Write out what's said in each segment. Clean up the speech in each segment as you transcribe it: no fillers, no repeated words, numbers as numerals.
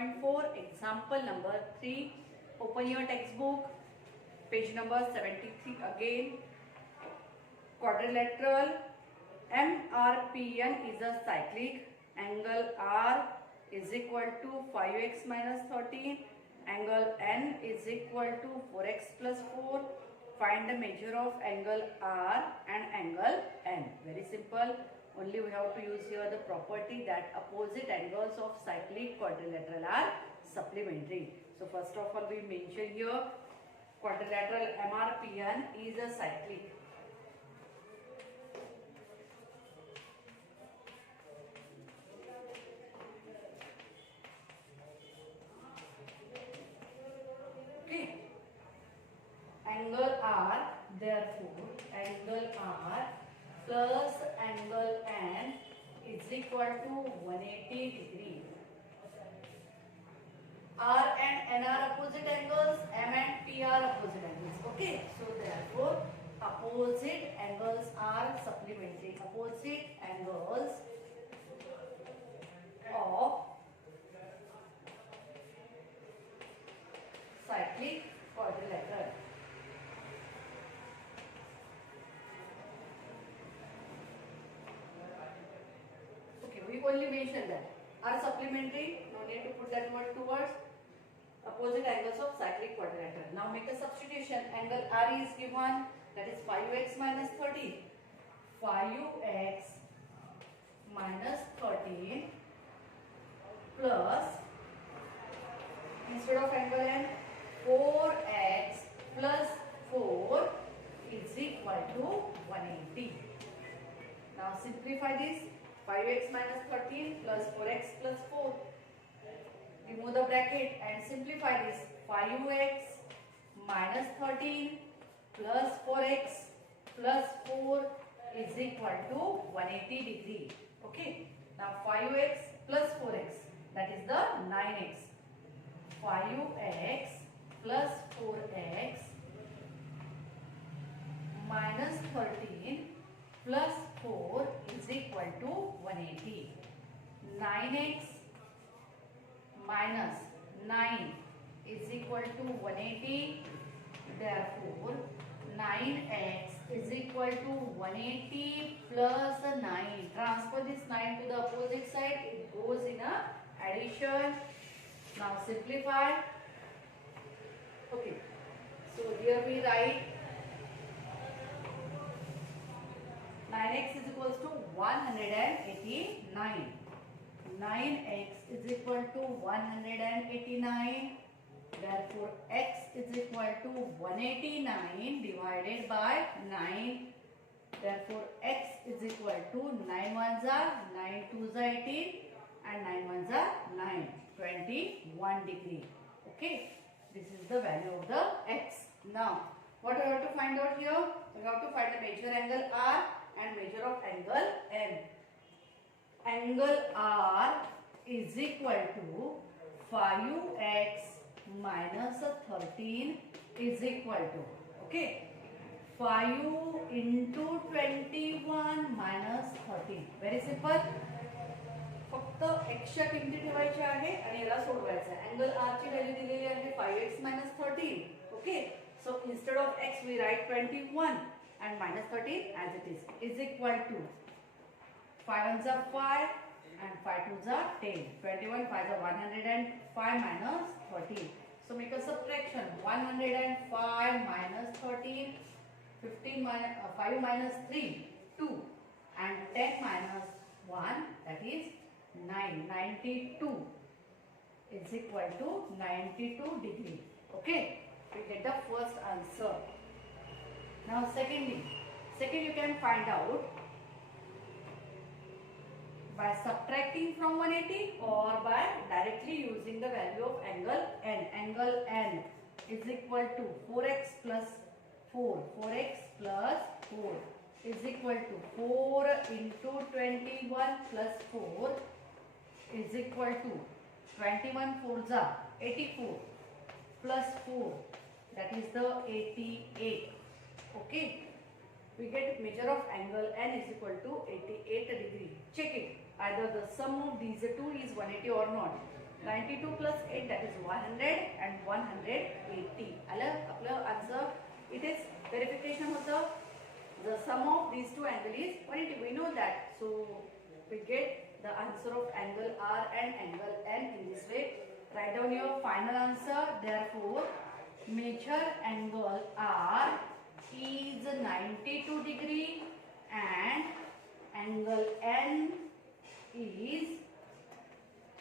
3.4 example number 3. Open your textbook, page number 73 again. Quadrilateral MRPN is a cyclic. Angle R is equal to 5x minus 13. Angle N is equal to 4x plus 4. Find the measure of angle R and angle N. Very simple. Only we have to use here the property that opposite angles of cyclic quadrilateral are supplementary. So first of all we mention here quadrilateral MRPN is a cyclic. Okay. Angle R, therefore angle R plus angle N is equal to 180 degree. R and N are opposite angles, M and P are opposite angles. Okay, so therefore opposite angles are supplementary. Opposite angles of cyclic quadrilateral. Okay, we only mentioned that are supplementary. No need to put that word towards opposite angles of cyclic quadrilateral. Now make a substitution. Angle R is given, that is 5x minus 13. 5x minus 13 plus, instead of angle N, 4x plus 4 is equal to 180. Now simplify this. 5x minus 13 plus 4x plus 4. Remove the bracket and simplify this. 5x minus 13 plus 4x plus 4 is equal to 180 degree. Okay. Now 5x plus 4x, that is the 9x. 5x plus 4x minus 13 plus 4 is equal to 180. 9x minus 9 is equal to 180. Therefore, 9x is equal to 180 plus 9. Transfer this 9 to the opposite side. It goes in a addition. Now simplify. Okay. So here we write 9x is equals to 189. 9x is equal to 189. Therefore, x is equal to 189 divided by 9. Therefore, x is equal to 9 ones are 9 twos are 18 and 9 ones are 9. 21 degree. Okay. This is the value of the x. Now, what we have to find out here? We have to find the measure angle R and measure of angle N. Angle R is equal to 5x minus 13 is equal to, okay, 5 into 21 minus 13. Very simple. फक्त x च्या किमती ठेवायच्या आहे आणि याला सोडवायचं आहे. Angle R ची value दिलेली आहे 5x minus 13. Okay, so instead of x we write 21 and minus 13 as it is equal to 5 ones are 5 and 5 twos are 10. 21 5 are 105 minus 13. So make a subtraction. 105 minus 13. 15 minus 5 minus 3 2 and 10 minus 1, that is 9. 92 is equal to 92 degree. Okay, we get the first answer. Now second you can find out by subtracting from 180 or by directly using the value of angle N. Angle N is equal to 4x plus 4. 4x plus 4 is equal to 4 into 21 plus 4 is equal to 21 4s are 84 plus 4, that is the 88. Okay, we get measure of angle N is equal to 88 degree. Check it. Either the sum of these two is 180 or not. 92 plus 8, that is 100 and 180. आपलं answer, it is verification of the sum of these two angles is 180. We know that, so we get the answer of angle R and angle N in this way. Write down your final answer. Therefore, major angle R is 92 degree and angle N is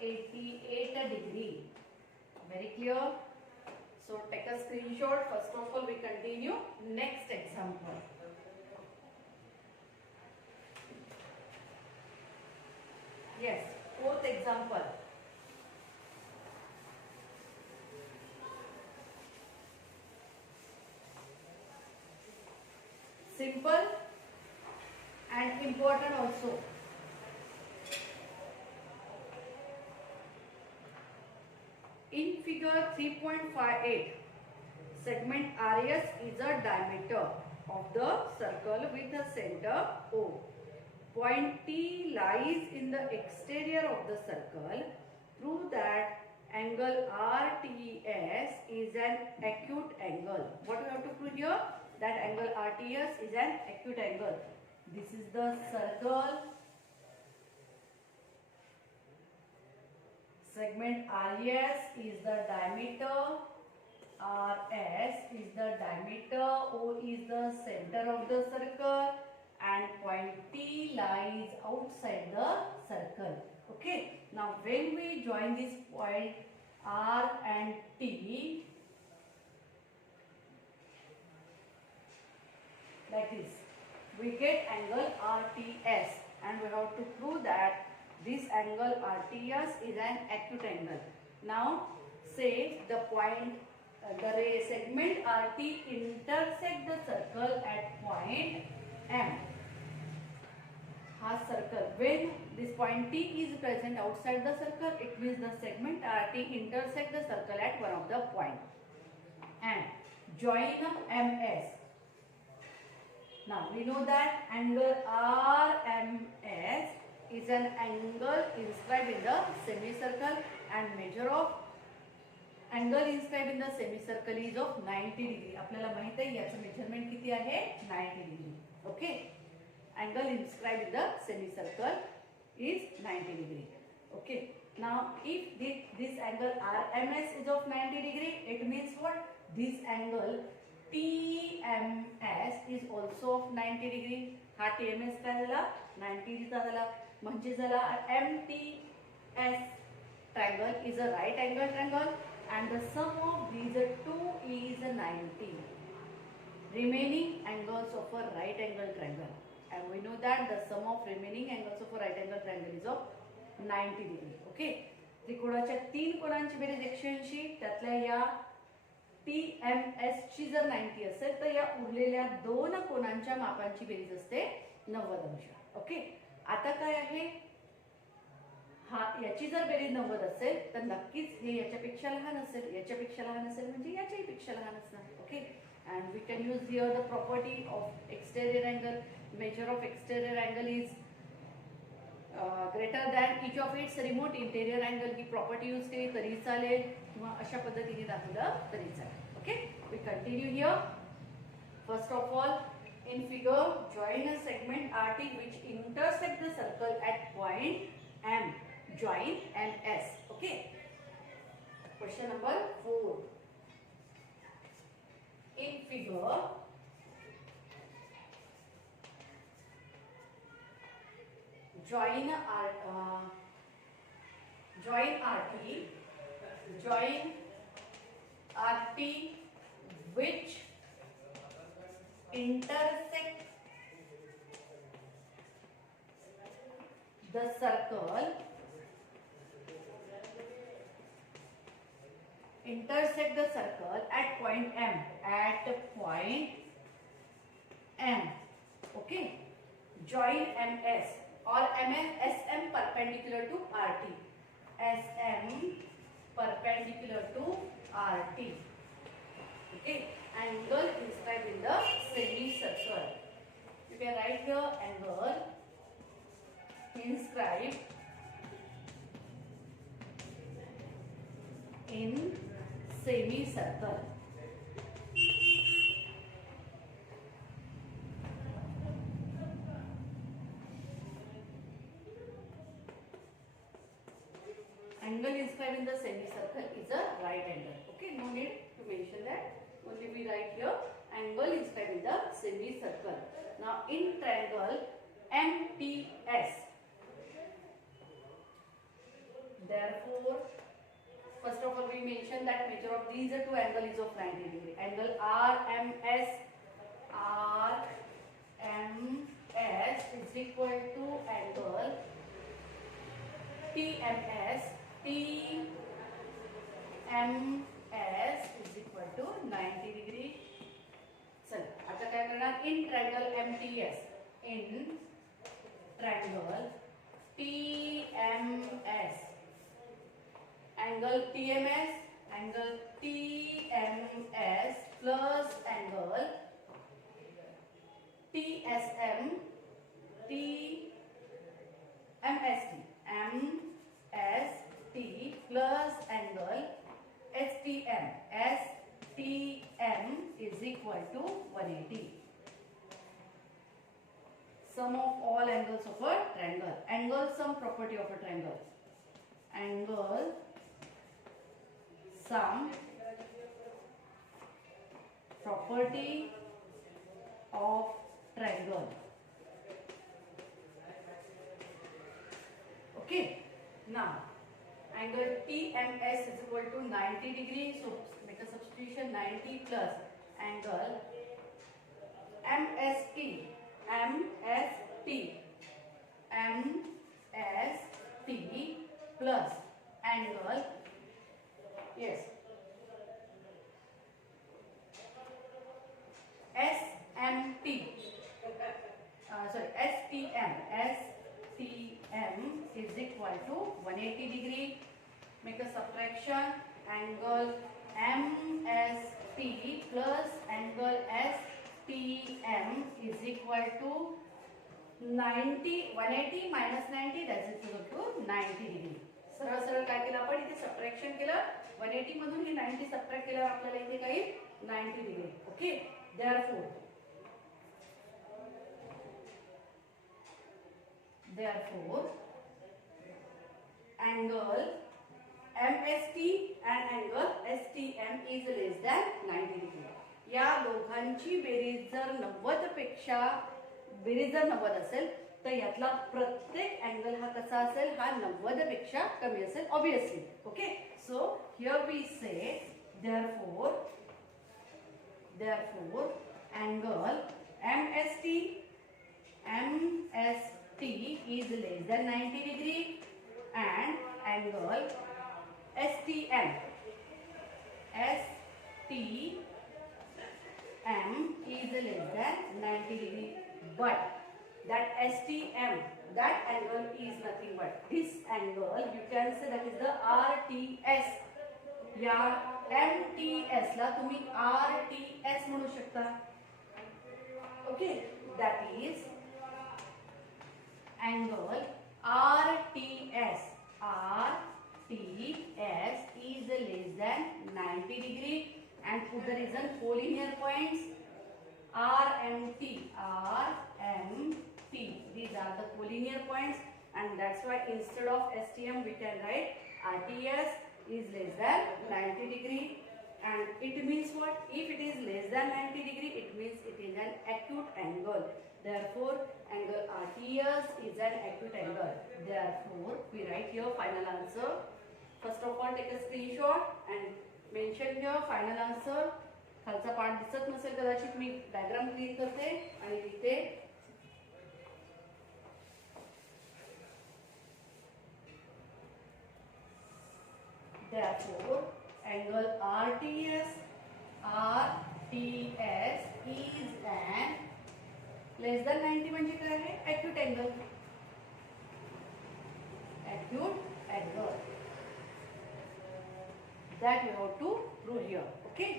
88 degree. Very clear? So take a screenshot. First of all, we continue. Next example. Yes, fourth example. Simple and important also. In figure 3.58, segment RS is a diameter of the circle with a center O. Point T lies in the exterior of the circle. Prove that angle RTS is an acute angle. What we have to prove here? That angle RTS is an acute angle. This is the circle. Segment RS is the diameter. RS is the diameter. O is the center of the circle. And point T lies outside the circle. Okay. Now when we join this point R and T, like this, we get angle RTS, and we have to prove that this angle RTS is an acute angle. Now say the point, the ray segment RT intersect the circle at point M. Circle. When this point T is present outside the circle, it means the segment RT intersect the circle at one of the point. And join MS. Now we know that angle RMS is an angle inscribed in the semicircle, and measure of angle inscribed in the semicircle is of 90 degree. आपल्याला माहित आहे याचं measurement किती आहे? 90 degree. Okay. Angle inscribed in the semicircle is 90 degree. Okay. Now, if this angle RMS is of 90 degree, it means what? This angle TMS is also of 90 degree. हा TMS काय झाला? 90 चा झाला. म्हणजे झाला MTS triangle is a right angle triangle, and the sum of these two is 90. Remaining angles of a right angle triangle. And we know that the sum of remaining angles of a right angle triangle is of 90 degree. Okay. त्रिकोणाच्या तीन कोणांची berries 180, त्यातल्या या TMS ची जर 90 असेल तर या उरलेल्या दोन कोणांच्या मापांची बेरीज असते 90 अंश. ओके. आता काय आहे? याची जर बेरीज 90 असेल तर नक्कीच हे याच्यापेक्षा लहान असेल, याच्यापेक्षा लहान असेल म्हणजे याच्याही पेक्षा लहान असणार. Okay. And we can use here the property of exterior angle. Measure of exterior angle is greater than each of its remote interior angle. He property use केली तरी चालेल किंवा अशा पद्धतीने दाखवलं तरी चालेल. Okay, we continue here. First of all, in figure, join a segment RT which intersect the circle at point M. Join MS. Okay. Question number 4. In figure, join RT which intersect the circle at point M. Okay. Join MS or SM perpendicular to RT. SM perpendicular to RT. Okay. Angle inscribed in the semicircle. You can write here angle inscribed semicircle. Angle inscribed in the semicircle is a right angle. Okay, no need to mention that. Only we write here angle inscribed in the semicircle. Now in triangle MTS, therefore, first of all we mention that measure of these two angles is of 90 degree. Angle RMS is equal to angle TMS is equal to 90 degree. चल आता काय करणार in triangle MTS, in triangle TMS, angle TMS plus angle TMST plus angle STM is equal to 180. Sum of all angles of a triangle. Angle sum property of a triangle. Angle sum property of triangle. Okay. Now angle TMS is equal to 90 degree. So make a substitution 90 plus angle MST plus angle, yes, STM is equal to 180 degree. Make a subtraction, angle MST plus angle STM is equal to 90, 180 minus 90, that is equal to 90 degree. सरळ सरळ काय केलं आपण इथे subtraction केलं, 180 मधून हे 90 subtract केल्यावर आपल्याला इथे काही 90 degree. Okay, therefore angle MST and angle STM is less than 90 degree. या दोघांची बेरीज जर 90 पेक्षा बेरीज जर 90 असेल तर यातला प्रत्येक अँगल हा कसा असेल, हा 90 पेक्षा कमी असेल obviously. Okay, so here we say therefore angle MST is less than 90 degree and angle STM is less than 90 degree, but that STM, that angle is nothing but this angle, you can say that is the RTS. या MTS ला तुम्ही RTS म्हणू शकता. Okay, that is angle RTS is less than 90 degree and put the reason collinear points RMT. These are the collinear points and that's why instead of STM we can write RTS is less than 90 degree. And it means what? If it is less than 90 degree, it means it is an acute angle. Therefore, angle RTS is an acute angle. Therefore, we write here final answer. First of all, take a screenshot and mention here final answer. खालचा part दिसत नसेल कदाचित, मी diagram click करते आणि लिहिते. Therefore, angle RTS is an less than 90 म्हणजे काय आहे, acute angle. That we have to prove here. Okay.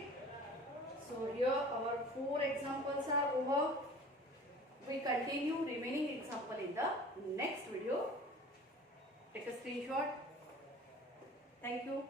So here our 4 examples are over. We continue remaining example in the next video. Take a screenshot. Thank you.